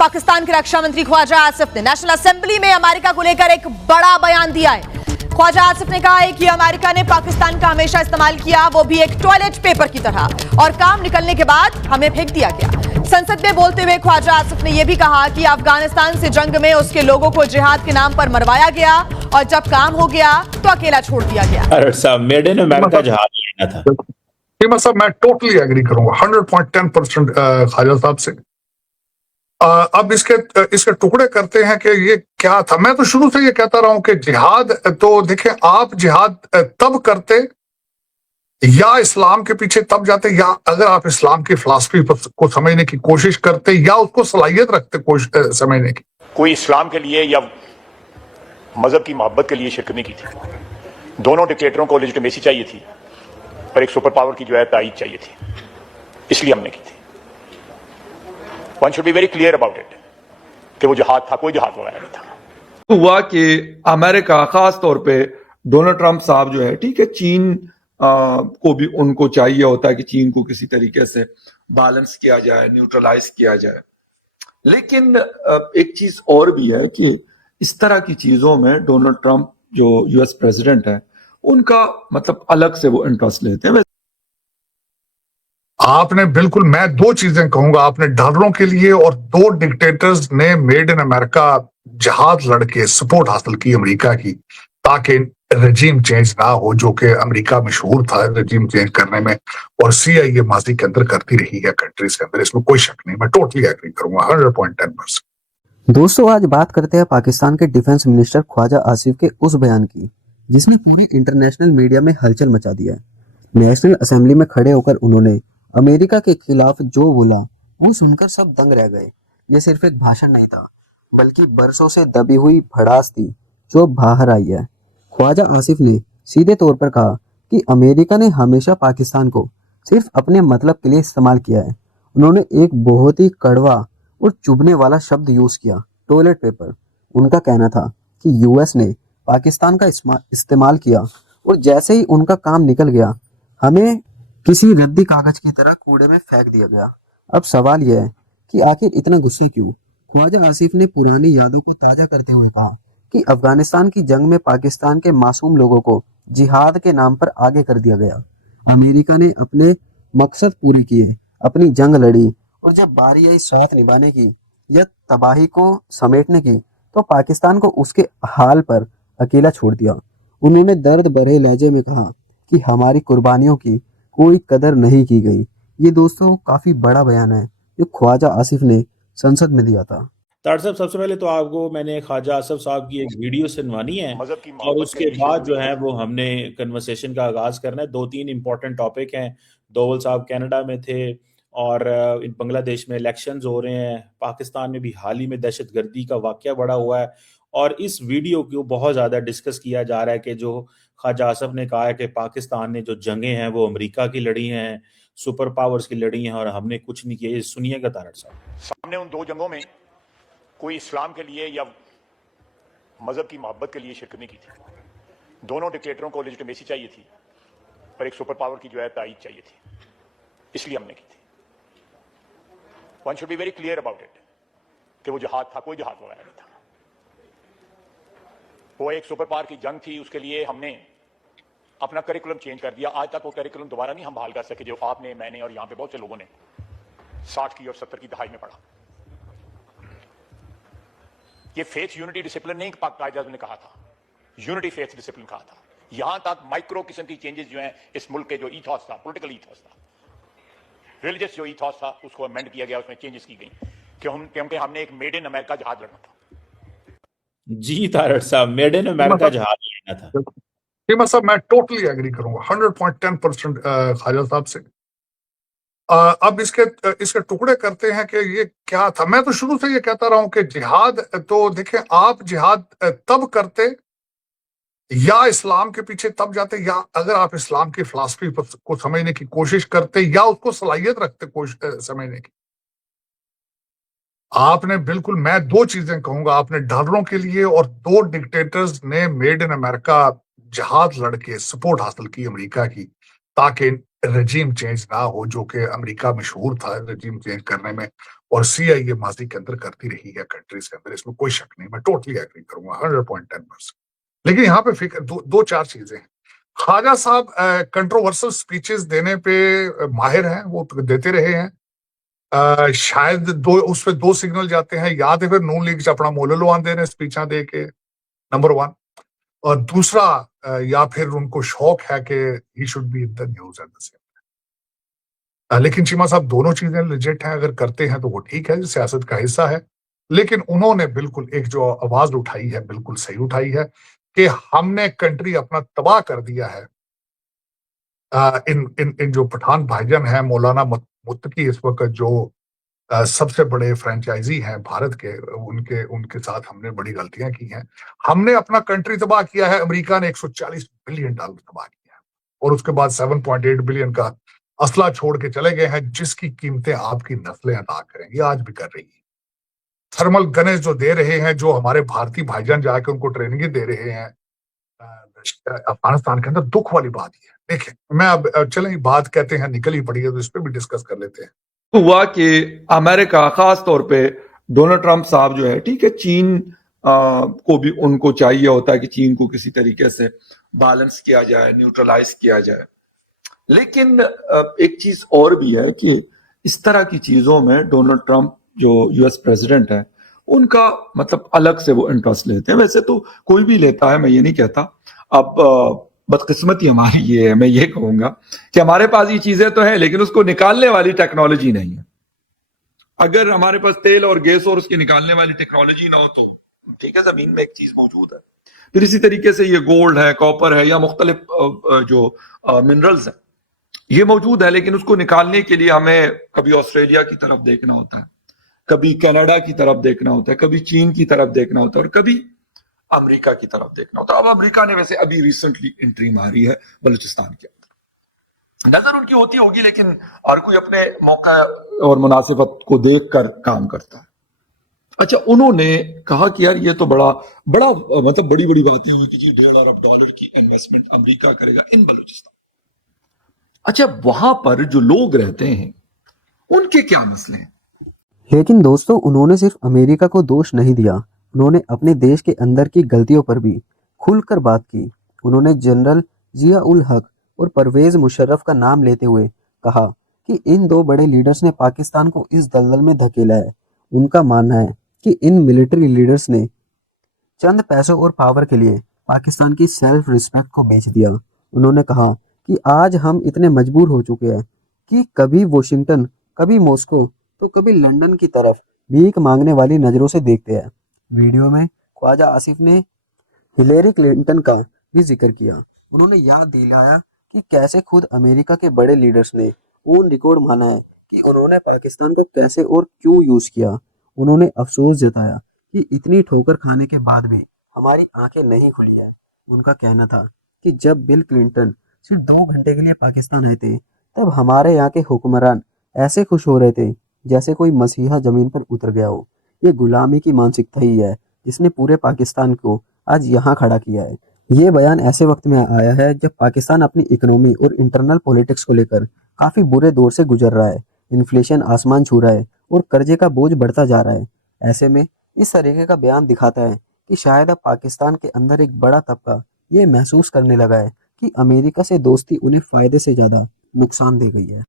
पाकिस्तान के रक्षा मंत्री ख्वाजा आसिफ ने नेशनल असेंबली में अमेरिका को लेकर एक बड़ा बयान दिया है। ख्वाजा आसिफ ने कहा है कि अमेरिका ने पाकिस्तान का हमेशा इस्तेमाल किया, वो भी एक टॉयलेट पेपर की तरह, और काम निकलने के बाद हमें फेंक दिया गया। संसद में बोलते हुए ख्वाजा आसिफ ने यह भी कहा कि अफगानिस्तान से जंग में उसके लोगों को जिहाद के नाम पर मरवाया गया और जब काम हो गया तो अकेला छोड़ दिया गया। मेड इन अमेरिका जहाज लेना था। साहब मैं टोटली एग्री करूंगा 100.10% ख्वाजा साहब से। अब इसके टुकड़े करते हैं कि ये क्या था। मैं तो शुरू से ये कहता रहा हूं कि जिहाद, तो देखें आप, जिहाद तब करते या इस्लाम के पीछे तब जाते, या अगर आप इस्लाम की फिलॉसफी को समझने की कोशिश करते या उसको सलाहियत रखते समझने की। कोई इस्लाम के लिए या मजहब की मोहब्बत के लिए शिरकत नहीं की थी। दोनों डिक्टेटरों को लेजिटिमेसी चाहिए थी और एक सुपर पावर की जो है तायीद चाहिए थी, इसलिए हमने की थी। One should be very clear about it कि वो जिहाद था, कोई जिहाद वगैरह नहीं था। हुआ कि अमेरिका, खास तौर पे डोनाल्ड ट्रंप साहब जो है, ठीक है, चीन को भी उनको चाहिए होता है कि चीन को किसी तरीके से बैलेंस किया जाए, न्यूट्रलाइज किया जाए। लेकिन एक चीज और भी है कि इस तरह की चीजों में डोनाल्ड ट्रंप जो यूएस प्रेसिडेंट है, उनका मतलब अलग से वो इंटरेस्ट लेते हैं। आपने बिल्कुल, मैं दो चीजें कहूंगा, आपने डॉलरों के लिए और दो डिक्टेटर्स ने मेड इन अमेरिका जहाज लड़के सपोर्ट हासिल की अमेरिका की, ताकि रजीम चेंज ना हो, जो कि अमेरिका मशहूर था रजीम चेंज करने में, और CIA माजी के अंदर करती रही है कंट्रीज के अंदर, इसमें कोई शक नहीं। मैं टोटली एग्री करूंगा 100.10%। दोस्तों, आज बात करते हैं पाकिस्तान के डिफेंस मिनिस्टर ख्वाजा आसिफ के उस बयान की जिसने पूरी इंटरनेशनल मीडिया में हलचल मचा दिया है। नेशनल असेंबली में खड़े होकर उन्होंने अमेरिका के खिलाफ जो बोला, वो सुनकर सब दंग रह गए। ये सिर्फ एक भाषण नहीं था, बल्कि बरसों से दबी हुई भड़ास थी जो बाहर आई है। ख्वाजा आसिफ ने सीधे तौर पर कहा कि अमेरिका ने हमेशा पाकिस्तान को सिर्फ अपने मतलब के लिए इस्तेमाल किया है। उन्होंने एक बहुत ही कड़वा और चुभने वाला शब्द यूज किया, टॉयलेट पेपर। उनका कहना था कि यूएस ने पाकिस्तान का इस्तेमाल किया और जैसे ही उनका काम निकल गया, हमें किसी रद्दी कागज की तरह कूड़े में फेंक दिया गया। अब सवाल यह है कि आखिर इतना गुस्सा क्यों? ख्वाजा आसिफ ने पुरानी यादों को ताजा करते हुए कहा कि अफगानिस्तान की जंग में पाकिस्तान के मासूम लोगों को जिहाद के नाम पर आगे कर दिया गया। अमेरिका ने अपने मकसद पूरे किए, अपनी जंग लड़ी, और जब बारी आई साथ निभाने की या तबाही को समेटने की, तो पाकिस्तान को उसके हाल पर अकेला छोड़ दिया। उन्होंने दर्द भरे लहजे में कहा कि हमारी कुर्बानियों की कोई कदर नहीं की गई। ये दोस्तों काफी बड़ा बयान है जो ख्वाजा आसिफ ने संसद में दिया था। तार साहब, सबसे पहले तो आपको मैंने ख्वाजा आसिफ साहब की एक वीडियो सुनवानी है और उसके बाद जो है वो हमने कन्वर्सेशन का आगाज करना है। 2-3 इंपॉर्टेंट टॉपिक हैं। दोवल साहब कनाडा में थे और बांग्लादेश में इलेक्शंस हो रहे हैं। पाकिस्तान में भी हाल ही में दहशतगर्दी का वाकया बड़ा हुआ है और इस वीडियो को बहुत ज़्यादा डिस्कस किया जा रहा है कि जो ख्वाजा आसिफ ने कहा है कि पाकिस्तान ने जो जंगें हैं वो अमेरिका की लड़ी हैं, सुपर पावर्स की लड़ी हैं और हमने कुछ नहीं किया। ये सुनिएगा तारड़ साहब। सामने उन दो जंगों में कोई इस्लाम के लिए या मजहब की मोहब्बत के लिए शिरकत नहीं की थी। दोनों डिक्टेटरों को लेजिटिमेसी चाहिए थी और एक सुपर पावर की जो है तायीद चाहिए थी, इसलिए हमने की थी। One should be very clear about it कि वो जिहाद था, कोई जिहाद वगैरह नहीं था। वो एक सुपर पावर की जंग थी, उसके लिए हमने अपना करिकुलम चेंज कर दिया। आज तक वो करिकुलम दोबारा नहीं हम बहाल कर सके जो आपने, मैंने और यहां पे बहुत से लोगों ने 60 की और 70 की दहाई में पढ़ा। ये फेथ यूनिटी डिसिप्लिन नहीं पाक कायदा ने कहा था, यूनिटी फेथ डिसिप्लिन कहा था। यहां तक माइक्रो किस्म की चेंजेस जो हैं इस मुल्क के जो ईथॉस था, पॉलिटिकल ईथॉस था, रिलीजियस जो ईथॉस था, उसको अमेंड किया गया, उसमें चेंजेस की गई क्योंकि हमने एक मेड इन अमेरिका जहाज लड़ना था। जी तारड़ साहब, मेड इन अमेरिका जहाज लेना था। साहब मैं टोटली एग्री करूंगा 100.10% ख्वाजा साहब से। अब इसके टुकड़े करते हैं कि ये क्या था। मैं तो शुरू से ये कहता रहा हूं कि जिहाद, तो देखें आप, जिहाद तब करते या इस्लाम के पीछे तब जाते या अगर आप इस्लाम की फिलॉसफी को समझने की कोशिश करते या उसको सलाहियत रखते समझने की। आपने बिल्कुल, मैं दो चीजें कहूंगा, आपने डॉलरों के लिए और दो डिक्टेटर्स ने मेड इन अमेरिका जहाज लड़के सपोर्ट हासिल की अमेरिका की, ताकि रजीम चेंज ना हो, जो कि अमेरिका मशहूर था रजीम चेंज करने में, और CIA माजी के अंदर करती रही है कंट्रीज के अंदर, इसमें कोई शक नहीं, मैं टोटली एग्री करूंगा 100.10%। लेकिन यहाँ पे फिक्र दो चार चीजें हैं। ख्वाजा साहब कंट्रोवर्सल स्पीचेस देने पे माहिर हैं, वो देते रहे हैं। शायद उसपे दो सिग्नल जाते हैं, याद है फिर नून लीग अपना मोललो आंदे ने स्पीचा दे के, नंबर 1, और दूसरा या फिर उनको शौक है कि he should be in the news at the same. लेकिन चीमा साहब दोनों चीजें लिजिट हैं, अगर करते हैं तो वो ठीक है, सियासत का हिस्सा है। लेकिन उन्होंने बिल्कुल एक जो आवाज उठाई है बिल्कुल सही उठाई है कि हमने कंट्री अपना तबाह कर दिया है। इन जो पठान भाईजान हैं, मौलाना मुत्तकी इस वक्त जो सबसे बड़े फ्रेंचाइजी हैं भारत के, उनके साथ हमने बड़ी गलतियां की हैं। हमने अपना कंट्री तबाह किया है। अमेरिका ने $140 बिलियन तबाह किया है और उसके बाद 7.8 बिलियन का असला छोड़ के चले गए हैं, जिसकी कीमतें आपकी नस्लें अदा करेंगी, आज भी कर रही है। थर्मल गनेज जो दे रहे हैं, जो हमारे भारतीय भाईजान जाके उनको ट्रेनिंग दे रहे हैं अफगानिस्तान के अंदर, दुख वाली बात ही है। देखिए, मैं अब चलें, बात कहते हैं निकल ही पड़ी है तो इस पे भी डिस्कस कर लेते हैं। हुआ कि अमेरिका खास तौर पे डोनाल्ड ट्रंप साहब जो है, ठीक है, चीन को भी उनको चाहिए होता है कि चीन को किसी तरीके से बैलेंस किया जाए, न्यूट्रलाइज किया जाए। लेकिन एक चीज और भी है कि इस तरह की चीजों में डोनाल्ड ट्रंप जो यूएस प्रेसिडेंट है, उनका मतलब अलग से वो इंटरेस्ट लेते हैं। वैसे तो कोई भी लेता है, मैं ये नहीं कहता। अब बदकिस्मती हमारी ये है, मैं ये कहूंगा कि हमारे पास ये चीजें तो है लेकिन उसको निकालने वाली टेक्नोलॉजी नहीं है। अगर हमारे पास तेल और गैस और उसकी निकालने वाली टेक्नोलॉजी ना हो तो ठीक है, जमीन में एक चीज मौजूद है। फिर इसी तरीके से ये गोल्ड है, कॉपर है, या मुख्तलिफ जो मिनरल्स है, ये मौजूद है, लेकिन उसको निकालने के लिए हमें कभी ऑस्ट्रेलिया की तरफ देखना होता है, कभी कनाडा की तरफ देखना होता है, कभी चीन की तरफ देखना होता है, और कभी अमेरिका की तरफ देखना होता है। अब अमेरिका ने वैसे अभी रिसेंटली एंट्री मारी है बलूचिस्तान के अंदर। नजर उनकी होती होगी, लेकिन हर कोई अपने मौका और मुनासिबत को देखकर काम करता है। अच्छा, उन्होंने कहा कि यार ये तो बड़ा मतलब बड़ी बड़ी बातें हुई कि जी $1.5 अरब की इन्वेस्टमेंट अमेरिका करेगा इन बलूचिस्तान। अच्छा, वहां पर जो लोग रहते हैं उनके क्या मसले हैं? लेकिन दोस्तों, उन्होंने सिर्फ अमेरिका को दोष नहीं दिया, उन्होंने अपने देश के अंदर की गलतियों पर भी खुलकर बात की। उन्होंने जनरल जिया उल हक और परवेज मुशर्रफ का नाम लेते हुए कहा कि इन दो बड़े लीडर्स ने पाकिस्तान को इस दलदल में धकेला है। उनका मानना है कि इन मिलिट्री लीडर्स ने चंद पैसों और पावर के लिए पाकिस्तान की सेल्फ रिस्पेक्ट को बेच दिया। उन्होंने कहा कि आज हम इतने मजबूर हो चुके हैं कि कभी वॉशिंगटन, कभी मॉस्को, तो कभी लंदन की तरफ भीख मांगने वाली नजरों से देखते हैं। वीडियो में ख्वाजा आसिफ ने हिलेरी क्लिंटन का भी जिक्र किया। उन्होंने याद दिलाया कि कैसे खुद अमेरिका के बड़े लीडर्स ने ऑन रिकॉर्ड माना है कि उन्होंने पाकिस्तान को कैसे और क्यों यूज किया। उन्होंने अफसोस जताया कि इतनी ठोकर खाने के बाद भी हमारी आंखें नहीं खुली है। उनका कहना था कि जब बिल क्लिंटन सिर्फ 2 घंटे के लिए पाकिस्तान आए थे, तब हमारे यहाँ के हुक्मरान ऐसे खुश हो रहे थे जैसे कोई मसीहा जमीन पर उतर गया हो। ये गुलामी की मानसिकता ही है जिसने पूरे पाकिस्तान को आज यहाँ खड़ा किया है। ये बयान ऐसे वक्त में आया है जब पाकिस्तान अपनी इकोनॉमी और इंटरनल पॉलिटिक्स को लेकर काफी बुरे दौर से गुजर रहा है। इन्फ्लेशन आसमान छू रहा है और कर्जे का बोझ बढ़ता जा रहा है। ऐसे में इस तरीके का बयान दिखाता है कि शायद अब पाकिस्तान के अंदर एक बड़ा तबका ये महसूस करने लगा है कि अमेरिका से दोस्ती उन्हें फायदे से ज्यादा नुकसान दे गई है।